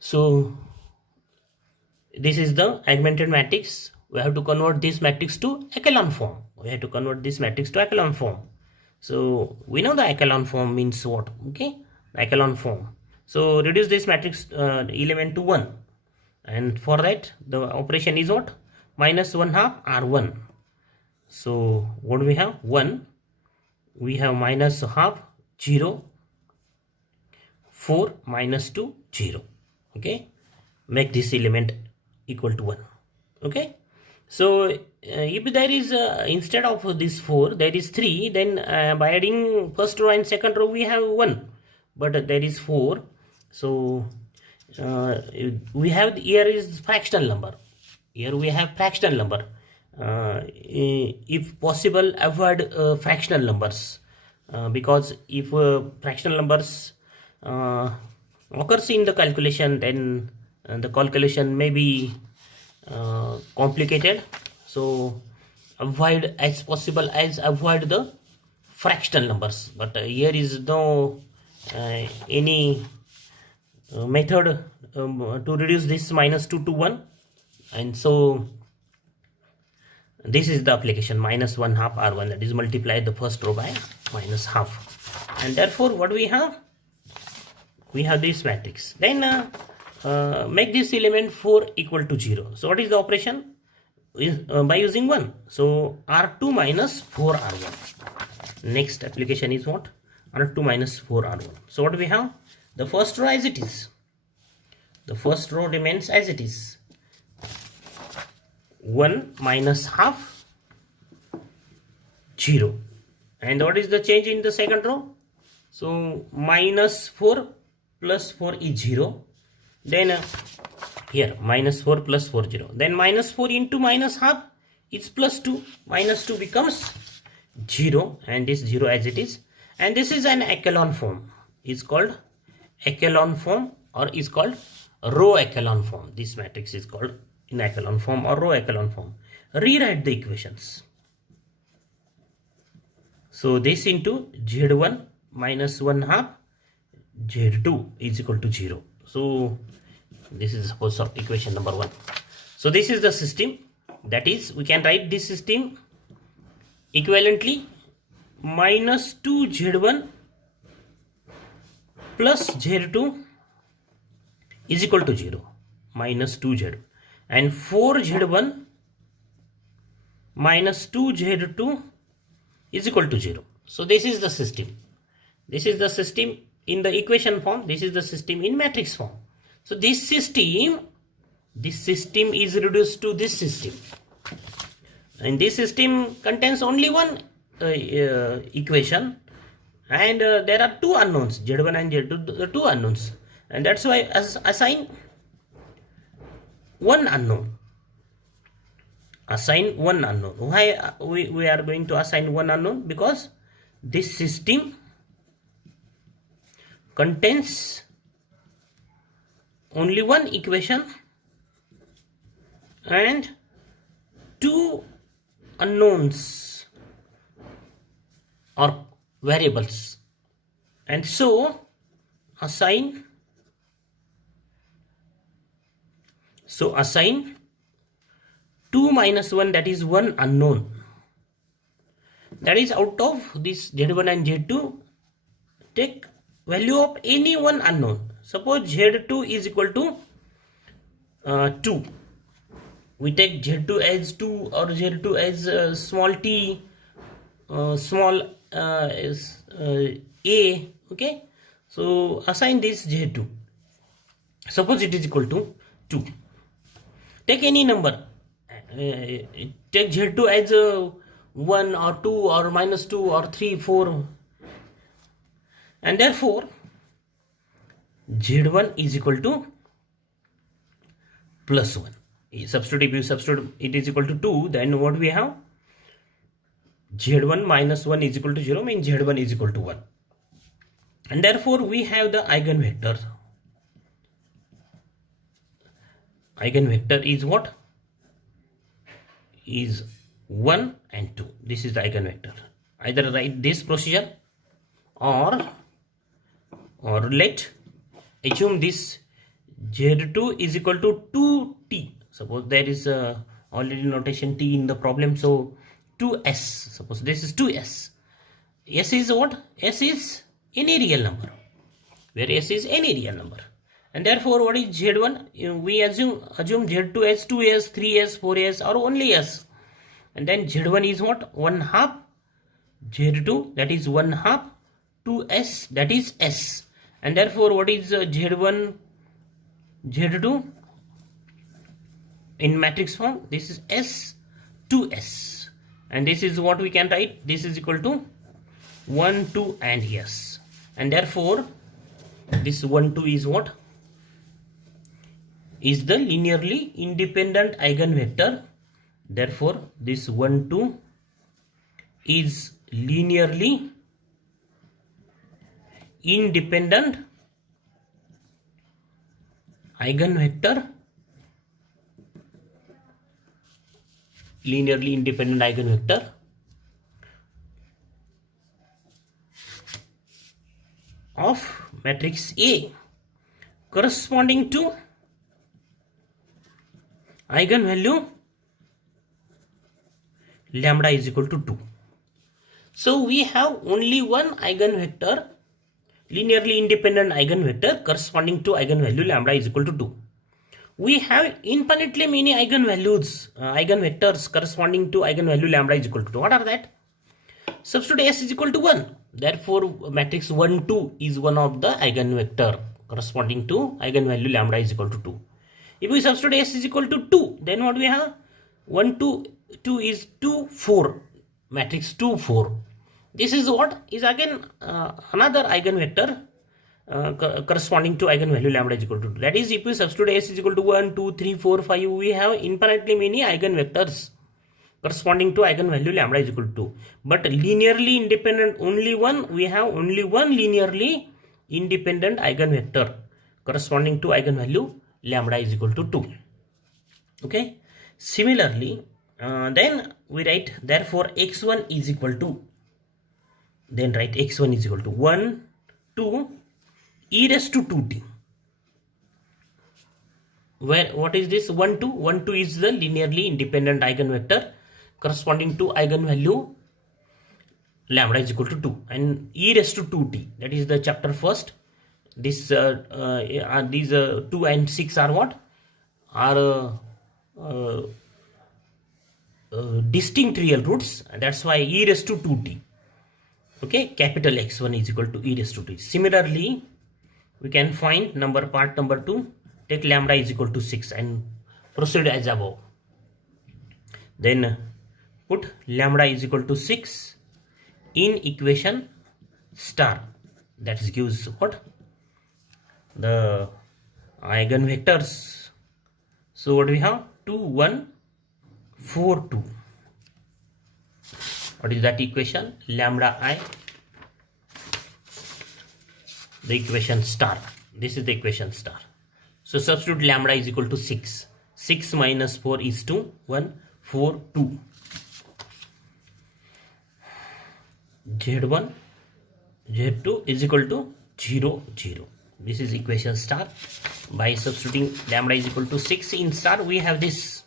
So this is the augmented matrix. We have to convert this matrix to echelon form. So we know the echelon form means what? Okay, echelon form. So reduce this matrix element to 1, and for that the operation is what? Minus 1 half R1. So what we have? 1. We have minus half 0, 4 minus 2 0. Okay, make this element equal to 1. Okay, so if there is instead of this 4 there is 3, then by adding first row and second row we have 1, but there is 4. So we have here is fractional number. If possible, avoid fractional numbers, because if fractional numbers occurs in the calculation, then the calculation may be complicated. So avoid as possible as avoid the fractional numbers. But here is no any method to reduce this minus 2 to 1, and so this is the application minus 1 half R1, that is multiply the first row by minus half, and therefore what we have this matrix. Then make this element 4 equal to 0. So what is the operation? By using 1. So R2 minus 4 R1. Next application is what? R2 minus 4 R1. So what we have? The first row as it is. The first row remains as it is. 1 minus half 0. And what is the change in the second row? So minus 4 plus 4 is 0. Then here minus 4 plus 4 0. Then minus 4 into minus half is plus 2. Minus 2 becomes 0, and this 0 as it is. And this is an echelon form. Is called echelon form, or is called row echelon form. This matrix is called in echelon form or row echelon form. Rewrite the equations. So this into Z1 minus 1 half Z2 is equal to 0. So this is suppose of equation number 1. So this is the system. That is, we can write this system equivalently minus 2 Z1 plus Z2 is equal to 0. Minus 2 Z, and 4 Z1 minus 2 Z2 is equal to 0. So this is the system. This is the system in the equation form. This is the system in matrix form. So this system is reduced to this system, and this system contains only one equation, and there are two unknowns, Z1 and Z2, the two unknowns, and that's why assign one unknown. Assign one unknown. Why we are going to assign one unknown? Because this system contains only one equation and two unknowns or variables, and so assign 2 minus 1, that is one unknown, that is out of this Z1 and Z2. Take value of any one unknown. Suppose Z2 is equal to 2. We take Z2 as 2 or Z2 as small t, small as a. Okay, so assign this Z2. Suppose it is equal to 2. Take any number. Take Z2 as 1 or 2 or minus 2 or 3, 4, and therefore Z1 is equal to plus 1. If you substitute it is equal to 2, then what we have? Z1 minus 1 is equal to 0, means Z1 is equal to 1, and therefore we have the eigenvector. Eigenvector is what? Is 1 and 2. This is the eigenvector. Either write this procedure or let assume this Z2 is equal to 2T. Suppose there is already notation T in the problem, so 2S. Suppose this is 2S. S is what? S is any real number, where S is any real number. And therefore, what is Z1? We assume Z2 as 2S, 3S, 4S, or only S. And then Z1 is what? 1/2. Z2, that is 1/2. 2S, that is S. And therefore, what is Z1, Z2 in matrix form? This is S, 2S. And this is what we can write. This is equal to 1, 2, and S. And therefore, this 1, 2 is what? Is the linearly independent eigenvector. Therefore, this 1, 2 is linearly independent eigenvector. Linearly independent eigenvector of matrix A corresponding to eigenvalue lambda is equal to 2. So we have only one eigenvector, linearly independent eigenvector corresponding to eigenvalue lambda is equal to 2. We have infinitely many eigenvalues, eigenvectors corresponding to eigenvalue lambda is equal to 2. What are that? Substitute S is equal to 1. Therefore, matrix 1, 2 is one of the eigenvector corresponding to eigenvalue lambda is equal to 2. If we substitute S is equal to 2, then what we have? 1, 2, 2 is 2, 4. Matrix 2, 4. This is what is again another eigenvector corresponding to eigenvalue lambda is equal to 2. That is, if we substitute S is equal to 1, 2, 3, 4, 5, we have infinitely many eigenvectors corresponding to eigenvalue lambda is equal to 2. But linearly independent, only one, we have only one linearly independent eigenvector corresponding to eigenvalue lambda is equal to 2. Okay. Similarly, then we write, therefore x1 is equal to, then write x1 is equal to 1, 2, e raised to 2t. Where, what is this? 1, 2? 1, 2 is the linearly independent eigenvector corresponding to eigenvalue lambda is equal to 2. And e raised to 2t, that is the chapter first. This these 2 and 6 are what? Are distinct real roots. That's why e raised to 2t. Okay, capital X1 is equal to e raised to 2t. Similarly, we can find part number 2. Take lambda is equal to 6 and proceed as above. Then put lambda is equal to 6 in equation star. That gives what? The eigenvectors. So what we have? 2, 1, 4, 2. What is that equation? Lambda I, the equation star. This is the equation star. So substitute lambda is equal to 6. 6 minus 4 is 2. 1, 4, 2. Z1, Z2 is equal to 0, 0. This is equation star. By substituting lambda is equal to 6 in star, we have this.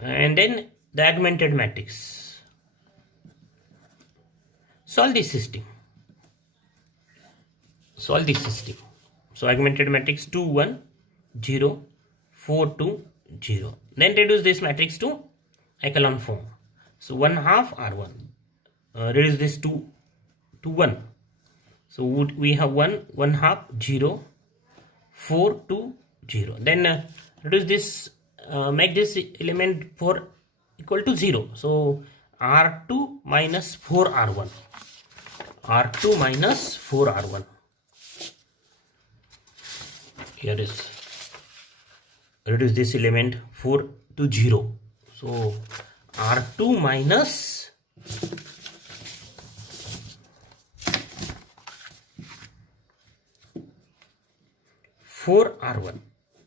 And then the augmented matrix. Solve this system. Solve this system. So augmented matrix 2, 1, 0, 4, 2, 0. Then reduce this matrix to echelon form. So 1/2 R1. Reduce this to 1. So we have 1, 1/2, 0, 4, 2, 0. Then reduce this, make this element 4 equal to 0. So R2 minus 4R1. R2 minus 4R1. Here is, reduce this element 4 to 0. So R2 minus 4R1.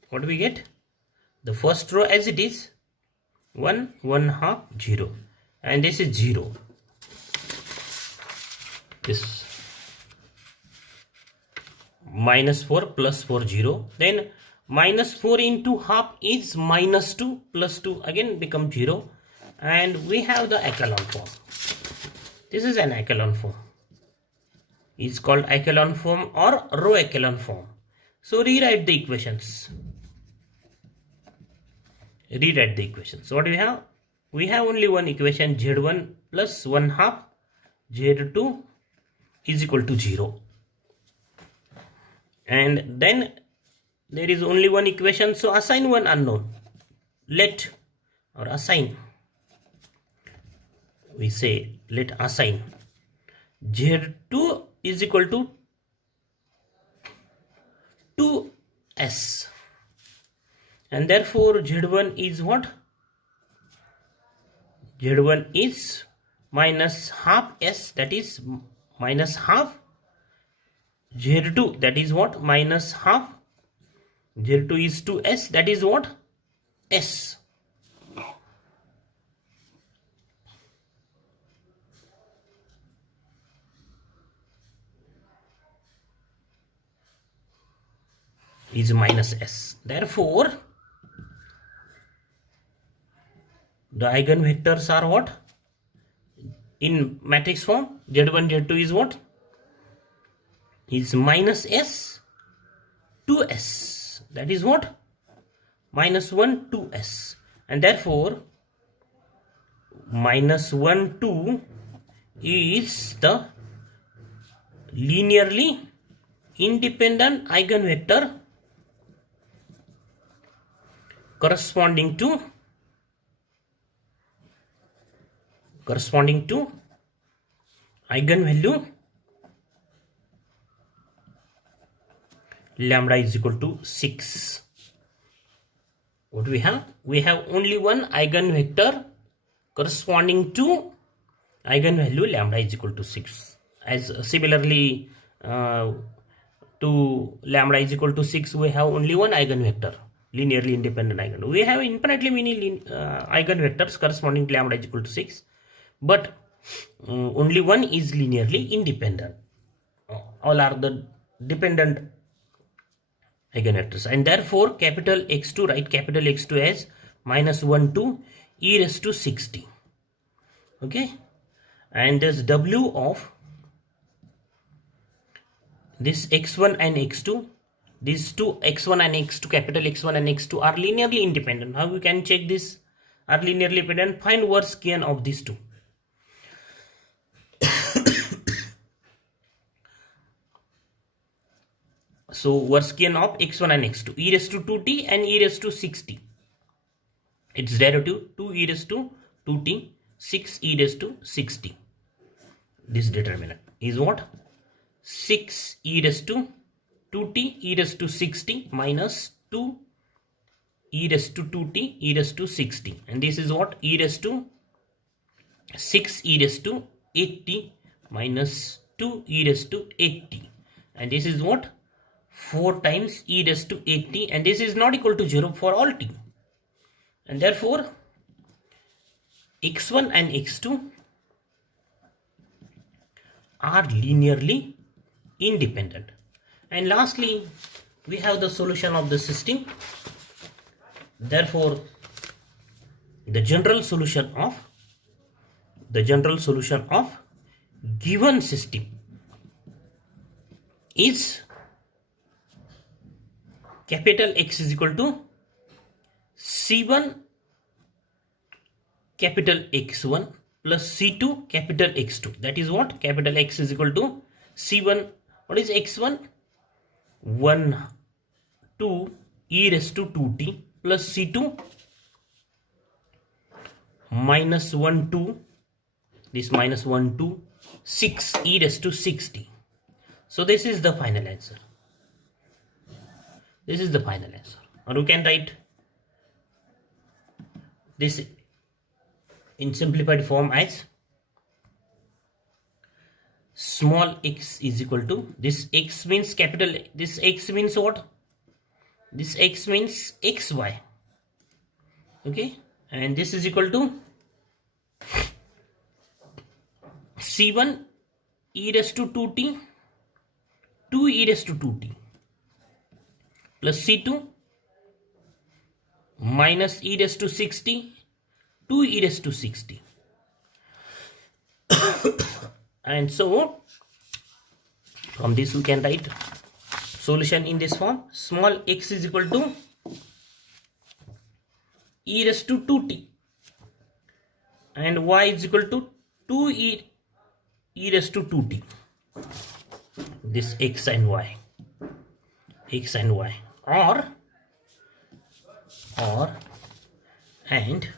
What do we get? The first row as it is, 1, 1/2, 0. And this is 0. This minus 4 plus 4 0. Then minus 4 into half is minus 2 plus 2 again become 0. And we have the echelon form. This is an echelon form. It's called echelon form or row echelon form. So rewrite the equations. Rewrite the equations. So what do we have? We have only one equation, z1 plus 1 half z2 is equal to 0. And then there is only one equation, so assign one unknown. Let or assign, we say let assign z2 is equal to 2s, and therefore z1 is what? z1 is minus half s, that is minus half z2, that is what? Minus half z2 is 2s, that is what? S. Is minus s. Therefore the eigenvectors are what? In matrix form, z1 z2 is what? Is minus s 2s, that is what? Minus 1 2s, and therefore minus 1 2 is the linearly independent eigenvector corresponding to eigenvalue lambda is equal to 6. What we have? We have only one eigenvector corresponding to eigenvalue lambda is equal to 6. As similarly to lambda is equal to 6, we have only one eigenvector, linearly independent eigenvector. We have infinitely many eigenvectors corresponding to lambda is equal to 6, but only one is linearly independent. All are the dependent eigenvectors, and therefore capital X2, write capital X2 as minus 1 to e raised to 60. Okay, and this W of this x1 and x2, these two x1 and x2, capital X1 and x2 are linearly independent. How we can check this? Are linearly independent? Find worst case of these two. So worst case of x1 and x2, e raised to 2t and e raised to 6t. Its derivative 2 e raised to 2t, 6 e raised to 6t. This determinant is what? 6 e raised to 2t e raised to 6t minus 2 e raised to 2t e raised to 6t, and this is what? E raised to 6 e raised to 8t minus 2 e raised to 8t, and this is what? 4 times e raised to 8t, and this is not equal to 0 for all t, and therefore x1 and x2 are linearly independent. And lastly, we have the solution of the system. Therefore the general solution of given system is capital X is equal to C1 capital X1 plus C2 capital X2. That is what? Capital X is equal to C1. What is X1? 1 2 e raised to 2t plus C2 minus 1 2, this minus 1 2, 6 e raised to 6t. So this is the final answer. This is the final answer. Or you can write this in simplified form as small x is equal to, this x means capital, this x means what? This x means xy. Okay, and this is equal to C1 e raised to 2t, 2 e raised to 2t. plus C2 minus e raised to 60 2 e raised to 60. And so from this we can write solution in this form: small x is equal to e raised to 2t and y is equal to 2e raised to 2t. This x and y or and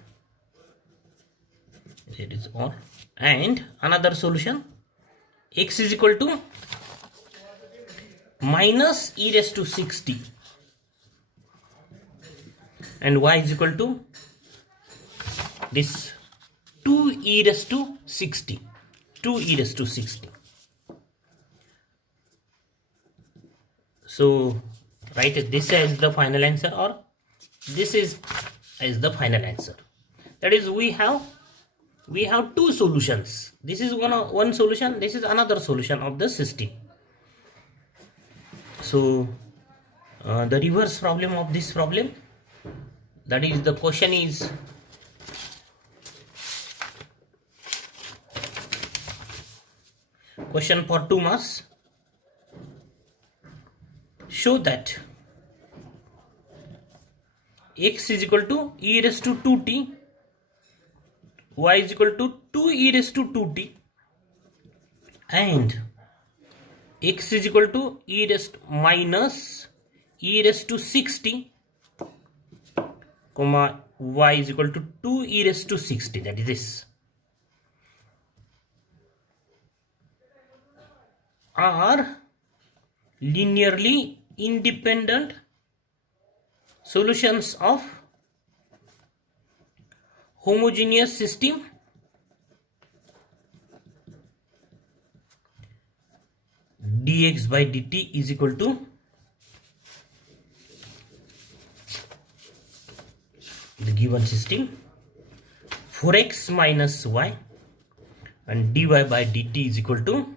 it is or and another solution: x is equal to minus e raised to 60 and y is equal to this 2e raised to 60. So write this as the final answer, or this is as the final answer. That is, we have two solutions. This is one solution, this is another solution of the system. So the reverse problem of this problem, that is, the question is question for 2 marks. Show that x is equal to e raised to 2t, y is equal to 2e raised to 2t, and x is equal to e raised minus e raised to 60, comma y is equal to 2e raised to 60. That is this. Are linearly independent solutions of homogeneous system dx by dt is equal to the given system 4x minus y, and dy by dt is equal to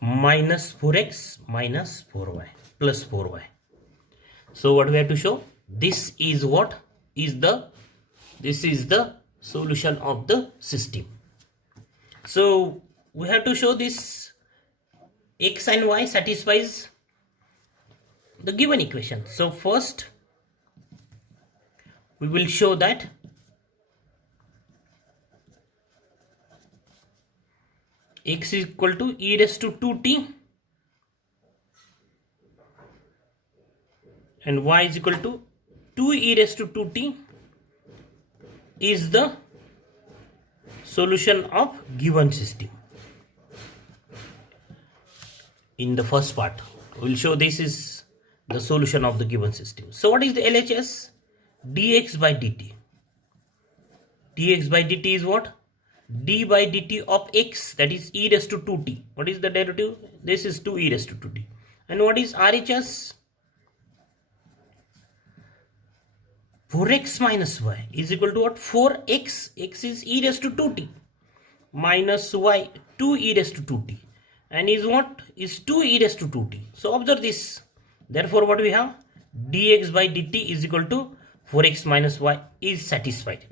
minus 4x minus 4y plus 4y. So what we have to show? This is the solution of the system. So we have to show this x and y satisfies the given equation. So first we will show that x is equal to e raised to 2t and y is equal to 2e raised to 2t is the solution of given system. In the first part we will show this is the solution of the given system. So what is the LHS? dx by dt. Dx by dt is what? d by dt of x, that is e raised to 2t. What is the derivative? This is 2e raised to 2t. And what is RHS? 4x minus y is equal to what? 4x. X is e raised to 2t minus y 2e raised to 2t, and is what? Is 2e raised to 2t. So observe this. Therefore what we have? dx by dt is equal to 4x minus y is satisfied.